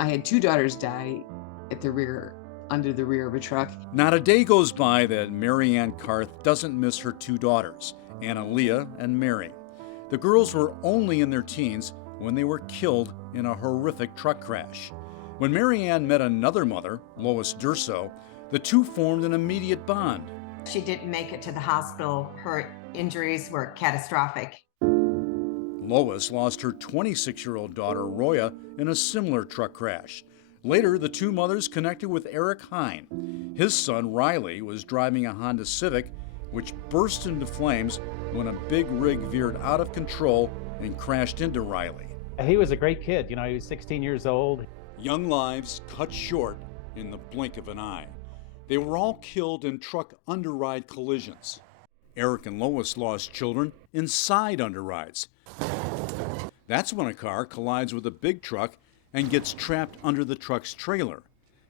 I had two daughters die at the rear, under the rear of a truck. Not a day goes by that Mary Ann Karth doesn't miss her two daughters, Anna Leah and Mary. The girls were only in their teens when they were killed in a horrific truck crash. When Mary Ann met another mother, Lois Durso, the two formed an immediate bond. She didn't make it to the hospital. Her injuries were catastrophic. Lois lost her 26-year-old daughter, Roya, in a similar truck crash. Later, the two mothers connected with Eric Hine. His son, Riley, was driving a Honda Civic, which burst into flames when a big rig veered out of control and crashed into Riley. He was a great kid. He was 16 years old. Young lives cut short in the blink of an eye. They were all killed in truck underride collisions. Eric and Lois lost children in side underrides. That's when a car collides with a big truck and gets trapped under the truck's trailer.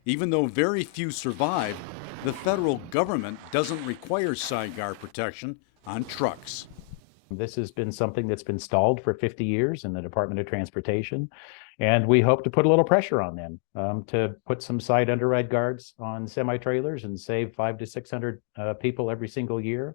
Even though very few survive, the federal government doesn't require side guard protection on trucks. This has been something that's been stalled for 50 years in the Department of Transportation, and we hope to put a little pressure on them to put some side underride guards on semi-trailers and save 500 to 600 people every single year.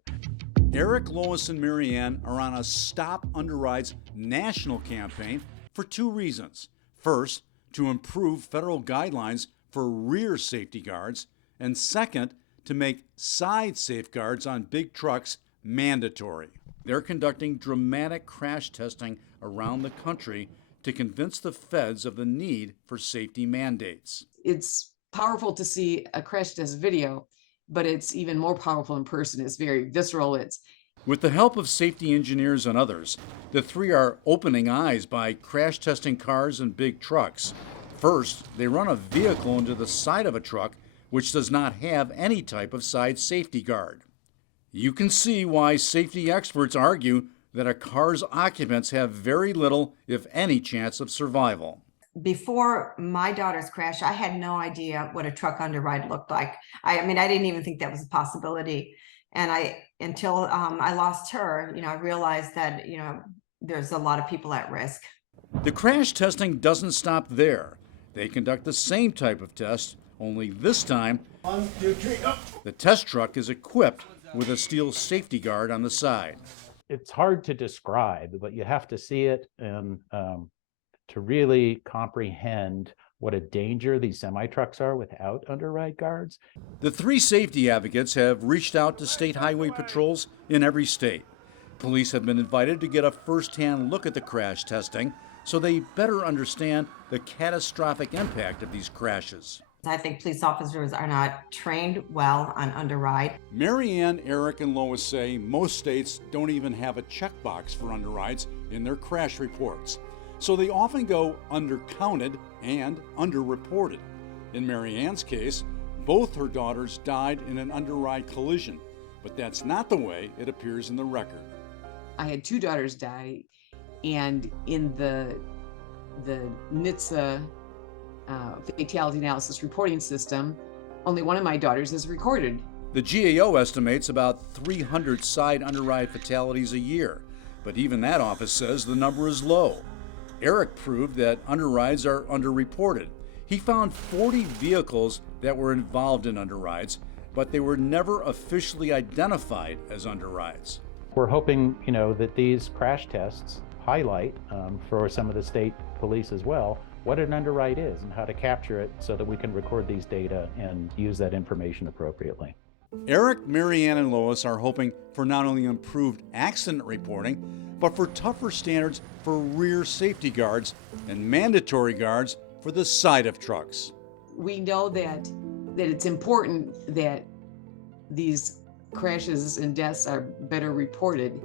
Eric, Lois, and Mary Ann are on a Stop Underrides national campaign for two reasons. First, to improve federal guidelines for rear safety guards, and second, to make side safeguards on big trucks mandatory. They're conducting dramatic crash testing around the country to convince the feds of the need for safety mandates. It's powerful to see a crash test video, but it's even more powerful in person. It's very visceral. With the help of safety engineers and others, the three are opening eyes by crash testing cars and big trucks. First, they run a vehicle into the side of a truck which does not have any type of side safety guard. You can see why safety experts argue that a car's occupants have very little, if any, chance of survival. Before my daughter's crash, I had no idea what a truck underride looked like. I didn't even think that was a possibility. And until I lost her, I realized that, there's a lot of people at risk. The crash testing doesn't stop there. They conduct the same type of test, only this time, 1, 2, 3, up. The test truck is equipped with a steel safety guard on the side. It's hard to describe, but you have to see it and to really comprehend what a danger these semi-trucks are without underride guards. The three safety advocates have reached out to state highway patrols in every state. Police have been invited to get a first-hand look at the crash testing so they better understand the catastrophic impact of these crashes. I think police officers are not trained well on underride. Mary Ann, Eric, and Lois say most states don't even have a checkbox for underrides in their crash reports, so they often go undercounted and underreported. In Mary Ann's case, both her daughters died in an underride collision, but that's not the way it appears in the record. I had two daughters die, and in the NHTSA fatality analysis reporting system, only one of my daughters is recorded. The GAO estimates about 300 side underride fatalities a year, but even that office says the number is low. Eric proved that underrides are underreported. He found 40 vehicles that were involved in underrides, but they were never officially identified as underrides. We're hoping, that these crash tests highlight for some of the state police as well what an underride is and how to capture it so that we can record these data and use that information appropriately. Eric, Mary Ann, and Lois are hoping for not only improved accident reporting, but for tougher standards for rear safety guards and mandatory guards for the side of trucks. We know that it's important that these crashes and deaths are better reported.